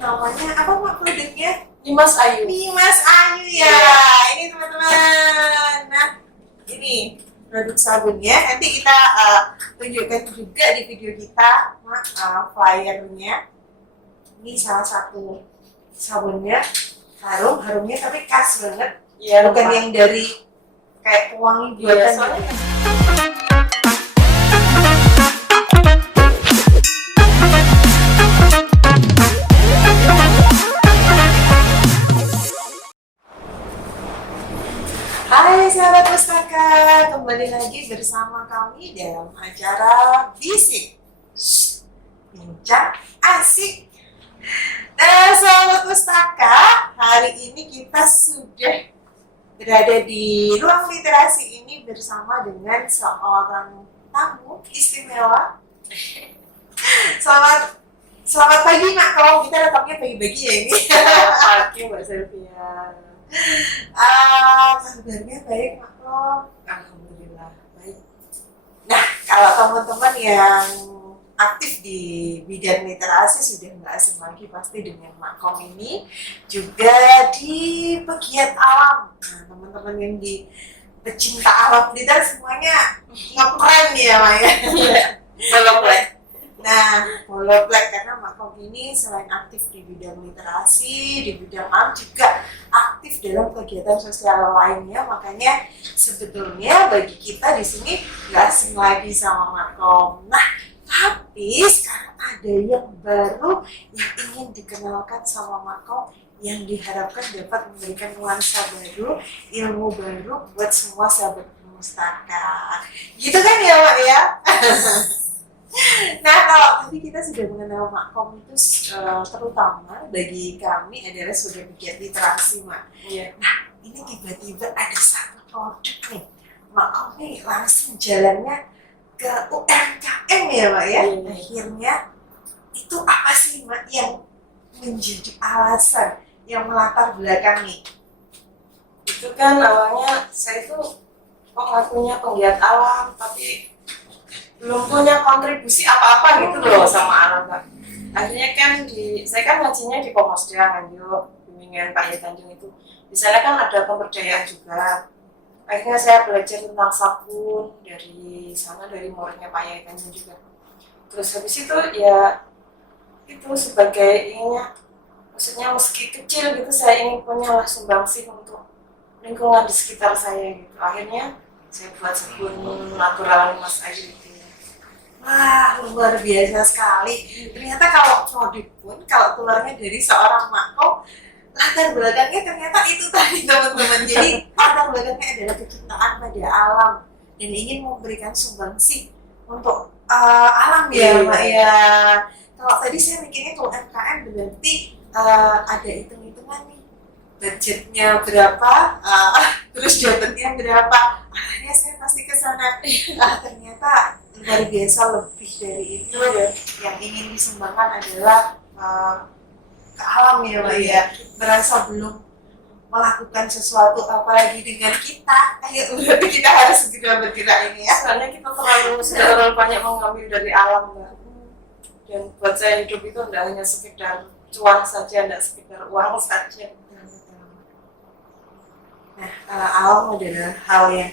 namanya apa mak produknya? Dimas Ayu. Dimas Ayu ya. Iya. Ini teman-teman. Nah, ini produk sabunnya. Nanti kita tunjukkan juga di video kita, mak, flyernya. Ini salah satu sabunnya. Harumnya tapi khas banget. Iya, Bukan yang dari kayak pewangi Iya, buatan. soalnya Hai sahabat pustaka, kembali lagi bersama kami dalam acara Bisik Bincang Asik. Nah sahabat pustaka, hari ini kita sudah berada di ruang literasi ini bersama dengan seorang tamu istimewa. Selamat pagi Mak, kalau kita datangnya pagi-pagi ya ini. pagi Mbak Sylvia. Kabarnya baik Mak Rom. Alhamdulillah baik. Nah, kalau teman-teman yang aktif di bidang literasi sudah nggak asing lagi pasti dengan Makom ini, juga di pegiat alam. Nah, teman-teman yang di pecinta alam kita semuanya ngepren ya Maya. Belum baik. Nah, Black karena Makom ini selain aktif di bidang literasi, di bidang alam juga aktif dalam kegiatan sosial lainnya. Makanya sebetulnya bagi kita di sini nggak asing lagi sama Makom. Nah, tapi sekarang ada yang baru yang ingin dikenalkan sama Makom, yang diharapkan dapat memberikan nuansa baru, ilmu baru buat semua sahabat pustaka. Gitu kan ya Mak ya? Nah, kalau tadi kita sudah mengenal Makom itu terutama bagi kami adalah sebagai pegiat literasi, Mak. Iya. Nah, ini tiba-tiba ada satu produk nih. Makom nih langsung jalannya ke UMKM ya, Mak ya. Iya. Akhirnya itu apa sih, Mak, yang menjadi alasan yang melatar belakangi? Itu kan awalnya saya tuh kok ngakunya penggiat alam tapi belum punya kontribusi apa-apa gitu loh sama alam Kak. Akhirnya kan saya kan ngajinya di Komosda Nganjuk, bimbingan Pak Yai Tanjung itu. Di sana kan ada pemberdayaan juga. Akhirnya saya belajar tentang sabun dari sana, dari muridnya Pak Yai Tanjung juga. Terus habis itu ya itu sebagai ininya, maksudnya meski kecil gitu saya ingin punya lah sumbangsih untuk lingkungan di sekitar saya gitu. Akhirnya saya buat sabun natural Mas Ayu itu. Wah, luar biasa sekali. Ternyata kalau produk pun, kalau keluarnya dari seorang Makom, latar belakangnya ternyata itu tadi teman-teman. Jadi latar belakangnya adalah kecintaan pada alam dan ingin memberikan sumbangsih untuk alam ya, Iya. Mbak ya. Kalau tadi saya mikirnya kalau MKM berarti ada hitung-hitungan nih, budgetnya berapa, terus dapatnya berapa. Akhirnya saya pasti ke sana. Ternyata luar biasa, lebih dari itu yang ingin disumbangkan adalah ke alam ya Mbak ya. Merasa belum melakukan sesuatu apalagi dengan kita, ayo berarti kita harus segera bergerak ini ya. Soalnya kita terlalu banyak mengambil dari alam Mbak. Dan buat saya hidup itu tidak hanya sekedar cuan saja, tidak sekedar uang saja. Nah, alam adalah hal yang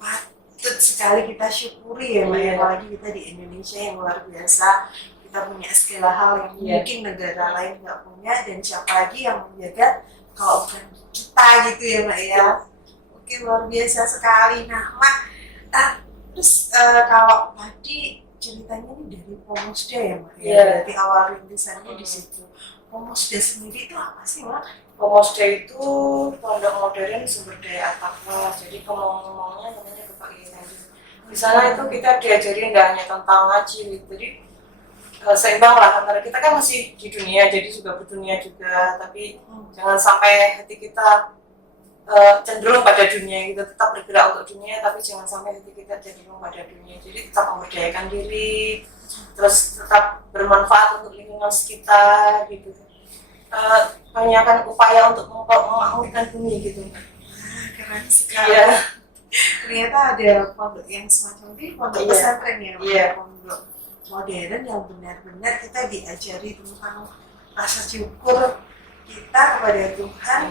patut sekali kita syukuri ya Mbak ya. Apalagi kita di Indonesia yang luar biasa, kita punya segala hal yang mungkin negara lain nggak punya, dan siapa lagi yang menjaga kalau bukan kita gitu ya Mbak ya. Oke, luar biasa sekali. Nah Mak, terus kalau tadi ceritanya ini dari Pomosda ya Mak ya. Iya. Berarti awal rintisannya di situ. Pomosda sendiri itu apa sih Mak? Pomosda itu pondok modern sumber daya Ataqwa. Jadi ngomong-ngomongnya namanya ke Pak Yai Tanjung. Di sana itu kita diajari tidak hanya tentang ngaji, jadi seimbang lah antara kita kan masih di dunia, jadi juga berdunia juga, tapi jangan sampai hati kita cenderung pada dunia gitu, tetap bergerak untuk dunia, tapi jangan sampai hati kita cenderung pada dunia. Jadi tetap memberdayakan diri, terus tetap bermanfaat untuk lingkungan sekitar gitu. Banyakkan upaya untuk memakmurkan bumi gitu. Keren sekali. Iya. Ternyata ada pondok yang semacam ini, pondok Iya. pesantren ya, Iya. pondok modern yang benar-benar kita diajari tentang rasa syukur kita kepada Tuhan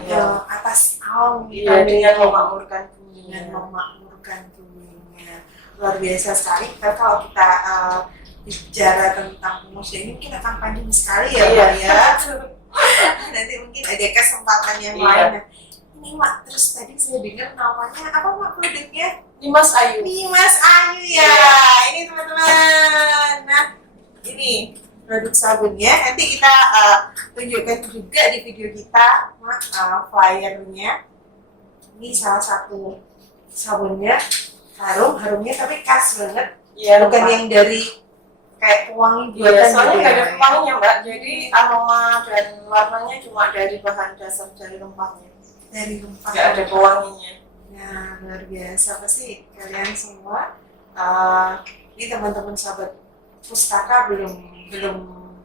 atas alam dengan memakmurkan dengan memakmurkan dunia. Luar biasa sekali. Kalau kita bicara tentang musik ini mungkin akan panjang sekali ya, Mbak ya. Nanti mungkin ada kesempatan yang lain. Ini Mak, terus tadi saya dengar namanya apa Mak produknya? Nimas Ayu. Nimas Ayu ya. Ini teman-teman. Nah, ini produk sabunnya. Nanti kita tunjukkan juga di video kita, Mak, flyernya. Ini salah satu sabunnya. Harumnya tapi khas banget. Ya, bukan yang dari kayak pewangi buatan soalnya gitu nggak ada pewanginya Mbak. Jadi aroma dan warnanya cuma dari bahan dasar dari rempahnya. Dari rempah. Nggak ada pewanginya. Nah, luar biasa. Pasti kalian semua ini teman-teman sahabat pustaka belum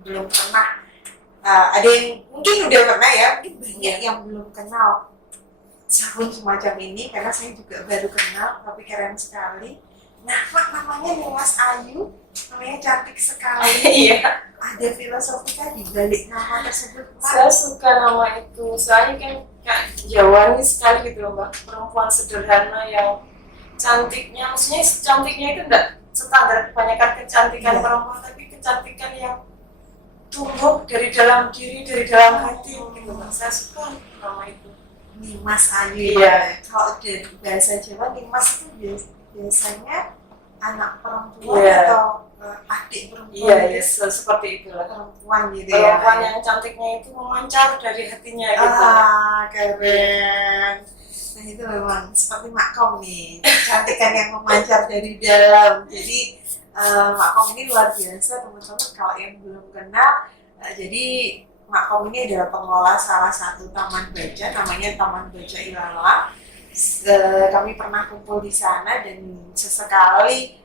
pernah, ada yang mungkin udah pernah ya, mungkin banyak yang belum kenal sabun semacam ini, karena saya juga baru kenal, tapi keren sekali. Nah, Mak, namanya Nimas Ayu, namanya cantik sekali. Iya. Ada filosofika di balik nama tersebut, Mak. Saya suka nama itu, soalnya kan kayak Jawani sekali gitu loh Mbak. Perempuan sederhana yang cantiknya, maksudnya cantiknya itu enggak standar kebanyakan kecantikan perempuan, tapi kecantikan yang tumbuh dari dalam diri, dari dalam hati gitu Mbak. Saya suka nama itu. Nimas Ayu. Iya. Kalau dari bahasa Jawa, Nimas itu biasanya anak perempuan atau adik perempuan. Iya, seperti itulah. Perempuan gitu Perempuan ya. yang cantiknya itu memancar dari hatinya gitu. Keren. Nah, itu memang seperti Makom nih, cantikan yang memancar dari dalam. Jadi Makom ini luar biasa teman-teman. Kalau yang belum kenal, jadi Makom ini adalah pengelola salah satu taman baca, namanya Taman Baca Ilalang. Kami pernah kumpul di sana dan sesekali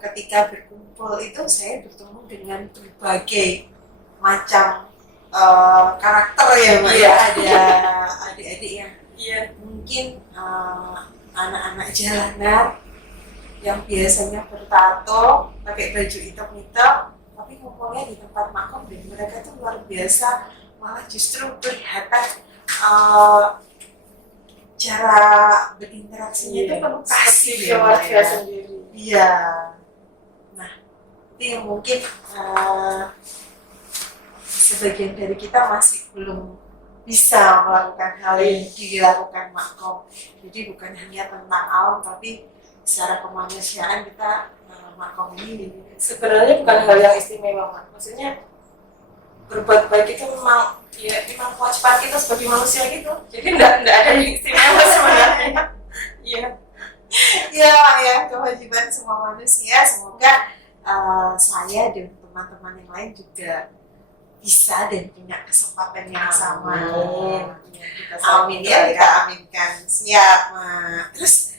ketika berkumpul itu saya bertemu dengan berbagai macam karakter ya Mbak. Ada adik-adik yang mungkin anak-anak jalanan yang biasanya bertato, pakai baju hitam-hitam, tapi ngumpulnya di tempat makom dan mereka tuh luar biasa, malah justru kelihatan cara berinteraksinya itu penuh kasih keluarga sendiri. Iya. Nah, itu yang mungkin sebagian dari kita masih belum bisa melakukan hal yang dilakukan makom. Jadi bukan hanya tentang alam, tapi secara kemanusiaan kita makom ini sebenarnya bukan hal yang istimewa, maksudnya berbuat baik itu memang kewajiban kita sebagai manusia gitu. Jadi enggak ada yang istimewa sebenarnya. Ya, kewajiban semua manusia. Semoga saya dan teman-teman yang lain juga bisa dan punya kesempatan yang sama. Amin ya, kita aminkan. Siap, Mak. Terus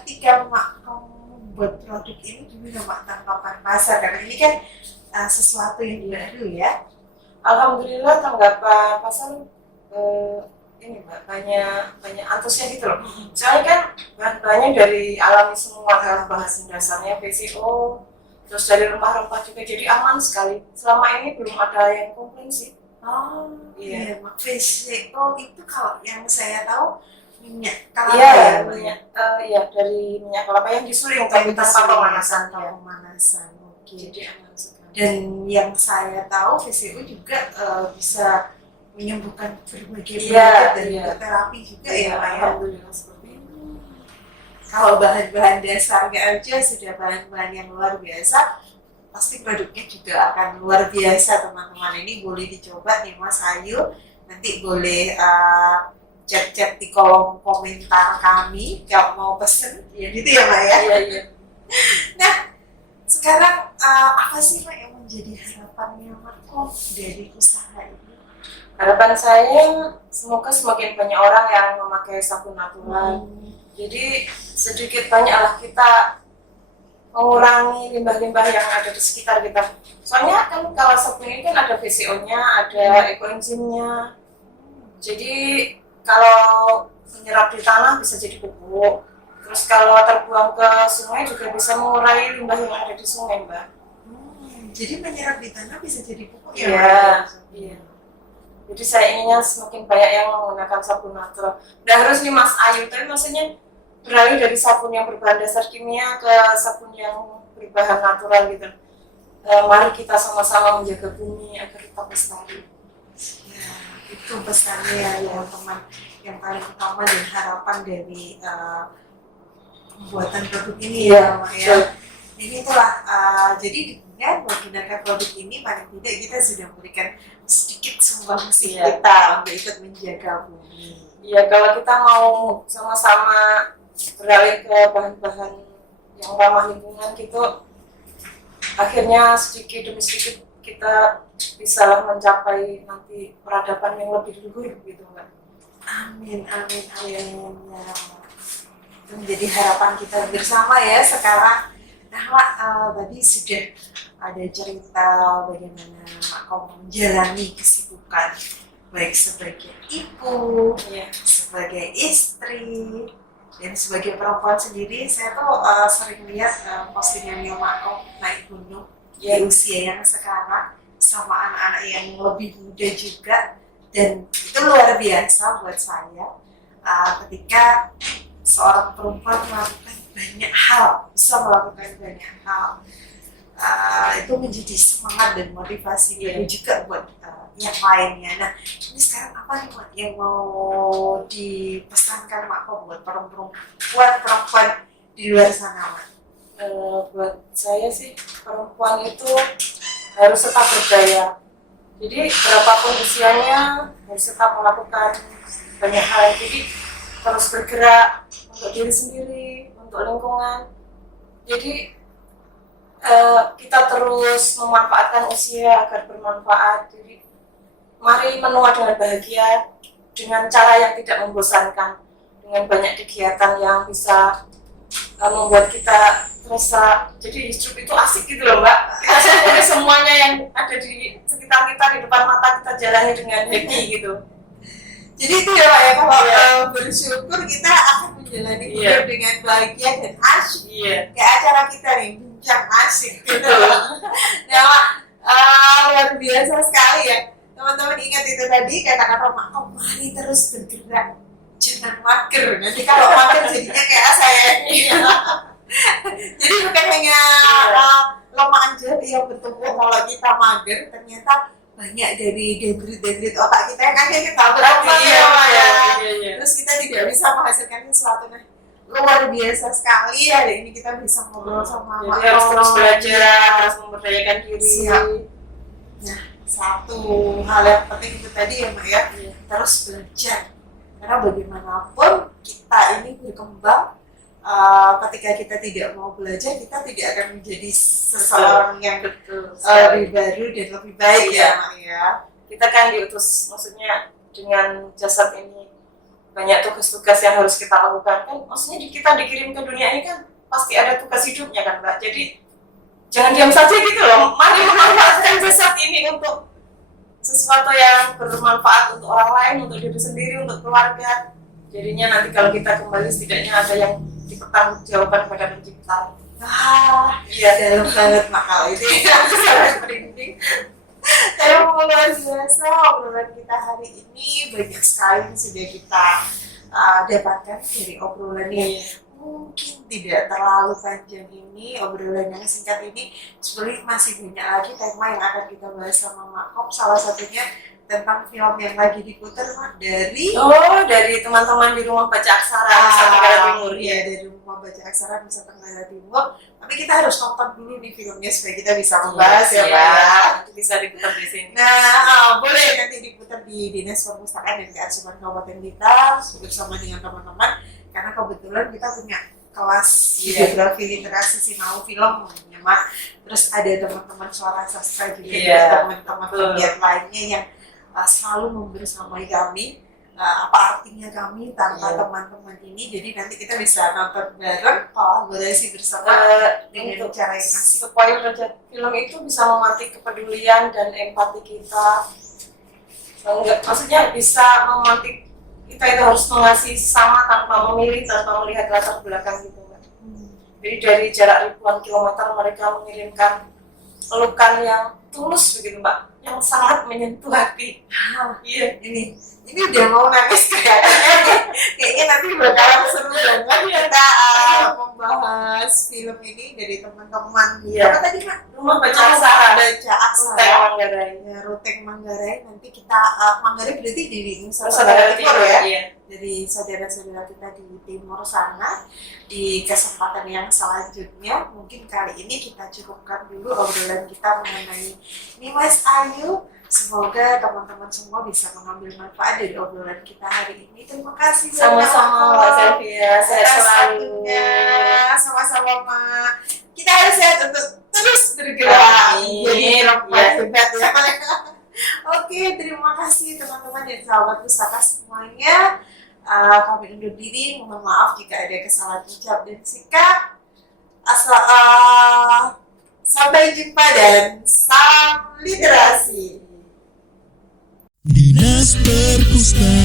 ketika Mak kamu buat produk ini gimana Mak tanggapan pasar? Karena ini kan sesuatu yang baru ya. Alhamdulillah tanggapan pasar ini Mbak, banyak antusias gitu loh. Soalnya kan bahan-bahannya dari alami semua, kan bahan dasarnya VCO, terus dari rempah-rempah juga, jadi aman sekali. Selama ini belum ada yang komplain sih. Iya, VCO itu kalau yang saya tahu minyak kelapa dari minyak kelapa yang disuling tapi tanpa pemanasan. Oke. Jadi aman sekali. Dan yang saya tahu VCO juga bisa menyembuhkan berbagai penyakit dan terapi juga ya Pak ya. Alhamdulillah seperti itu. Kalau bahan-bahan dasarnya aja sudah bahan-bahan yang luar biasa, pasti produknya juga akan luar biasa teman-teman. Ini boleh dicoba nih Mas Ayu, nanti boleh chat-chat di kolom komentar kami kalau mau pesen, gitu ya Mbak ya. Iya. Nah, sekarang apa sih Mbak yang menjadi harapannya Makom dari usaha ini? Harapan saya semoga semakin banyak orang yang memakai sabun natural. Jadi sedikit banyaklah kita mengurangi limbah-limbah yang ada di sekitar kita. Soalnya kan kalau sabun ini kan ada VCO-nya, ada ekoenzimnya. Jadi kalau menyerap di tanah bisa jadi pupuk. Terus kalau terbuang ke sungai juga bisa mengurangi limbah yang ada di sungai, Mbak. Jadi menyerap di tanah bisa jadi pupuk ya? Iya, iya. Jadi saya inginnya semakin banyak yang menggunakan sabun natural. Nggak harus nih Mas Ayu, tapi maksudnya beralih dari sabun yang berbahan dasar kimia ke sabun yang berbahan natural gitu. Mari kita sama-sama menjaga bumi agar tetap lestari. Ya, itu pesannya ya teman, yang paling utama dan harapan dari pembuatan produk ini ya Mak ya. Ini itulah, jadi dengan menggunakan produk ini paling tidak kita sudah memberikan sedikit sumbangsi kita untuk ikut menjaga bumi. Iya, kalau kita mau sama-sama beralih ke bahan-bahan yang ramah lingkungan gitu, akhirnya sedikit demi sedikit kita bisa mencapai nanti peradaban yang lebih luhur gitu Mbak. Amin, amin, amin. Ya. Itu menjadi harapan kita bersama ya sekarang. Nah Mak, tadi sudah ada cerita bagaimana kau menjalani kesibukan baik sebagai ibu, sebagai istri, dan sebagai perempuan sendiri. Saya tuh sering lihat postingannya Mak kau naik gunung di usia yang sekarang sama anak-anak yang lebih muda juga, dan itu luar biasa buat saya ketika seorang perempuan melakukan banyak hal, bisa melakukan banyak hal. Itu menjadi semangat dan motivasi juga buat yang lainnya. Nah, ini sekarang apa nih Mak yang mau dipesankan Mak buat perempuan di luar sana Mak? Buat saya sih perempuan itu harus tetap berdaya. Jadi berapapun usianya harus tetap melakukan banyak hal. Jadi terus bergerak untuk diri sendiri, untuk lingkungan. Jadi kita terus memanfaatkan usia agar bermanfaat. Jadi mari menua dengan bahagia dengan cara yang tidak membosankan, dengan banyak kegiatan yang bisa membuat kita terasa jadi hidup itu asik gitu loh Mbak. Kita syukuri semuanya yang ada di sekitar kita, di depan mata kita jalani dengan happy gitu. Jadi itu ya Pak ya, kalau bersyukur kita akan menjalani hidup dengan bahagia dan asyik. Kayak acara kita nih, bincang asyik gitu. Nah Mak, luar biasa sekali ya. Teman-teman ingat itu tadi kata-kata Mak, mari terus bergerak, jangan mager. Nanti kalau mager jadinya kayak saya. Jadi bukan hanya lemah aja yang bertumbuh kalau kita mager, ternyata banyak dari dendrit otak kita yang akhirnya kita berkembang terus kita tidak bisa menghasilkan sesuatu. Nah, luar biasa sekali ya ini kita bisa ngobrol sama Mak. Jadi harus terus belajar, harus memberdayakan diri. Nah, satu hal yang penting itu tadi ya Mak ya, terus belajar. Karena bagaimanapun kita ini berkembang, ketika kita tidak mau belajar, kita tidak akan menjadi seseorang yang lebih baru dan lebih baik ya Mak ya. Kita kan diutus, maksudnya dengan jasad ini banyak tugas-tugas yang harus kita lakukan kan. Maksudnya kita dikirim ke dunia ini kan pasti ada tugas hidupnya kan Mbak. Jadi jangan diam saja gitu loh. Mari memanfaatkan jasad ini untuk sesuatu yang bermanfaat untuk orang lain, untuk diri sendiri, untuk keluarga. Jadinya nanti kalau kita kembali setidaknya ada yang dipertanggungjawabkan pada pencipta. Iya dalam banget Mak kalau itu sangat merinding. Tapi luar biasa obrolan kita hari ini, banyak sekali yang sudah kita dapatkan dari obrolan yang mungkin tidak terlalu panjang ini, obrolan yang singkat ini. Sebenarnya masih banyak lagi tema yang akan kita bahas sama Mak Kop, salah satunya tentang film yang lagi diputar Mak dari teman-teman di Rumah Baca Aksara Nusa Tenggara Timur. Iya, dari Rumah Baca Aksara Nusa Tenggara Timur. Tapi kita harus nonton dulu nih filmnya supaya kita bisa membahas ya Pak. Bisa diputar di sini. Nah, boleh nanti diputar di Dinas Perpustakaan dan Kearsipan Kabupaten Blitar bersama dengan teman-teman, karena kebetulan kita punya kelas geografi literasi sinau film ya Mak. Terus ada teman-teman suara sastra juga, teman-teman pegiat lainnya yang selalu membersamai kami, apa artinya kami tanpa teman-teman ini. Jadi nanti kita bisa nonton bareng, kolaborasi bersama dengan cara yang asik. Supaya film itu bisa memantik kepedulian dan empati kita. Maksudnya bisa memantik kita itu harus mengasihi sesama tanpa memilih, tanpa melihat latar belakang gitu Mbak. Jadi dari jarak ribuan kilometer mereka mengirimkan pelukan yang tulus begitu Mbak, yang sangat menyentuh hati. Iya. Ini udah mau nangis kayaknya nanti bakalan seru banget kita membahas film ini dari teman-teman. Iya. Apa tadi Kak? Rumah Baca Aksara. Baca Aksara. Ruteng Manggarai. Ya, Ruteng Manggarai. Nanti kita Manggarai berarti di Saudara Timur Timur ya. Iya. Dari saudara-saudara kita di timur sana. Di kesempatan yang selanjutnya mungkin kali ini kita cukupkan dulu obrolan kita mengenai ini Mas Ayu. Semoga teman-teman semua bisa mengambil manfaat dari obrolan kita hari ini. Terima kasih Sama-sama Mbak Selvia, sehat selalu. Sama-sama Mak. Kita harus sehat untuk terus bergerak. Jadi hebat ya. Oke, terima kasih teman-teman dan sahabat pustaka semuanya. Kami undur diri. Mohon maaf jika ada kesalahan ucap dan sikap. Sampai jumpa dan salam literasi. Dinas Perpustakaan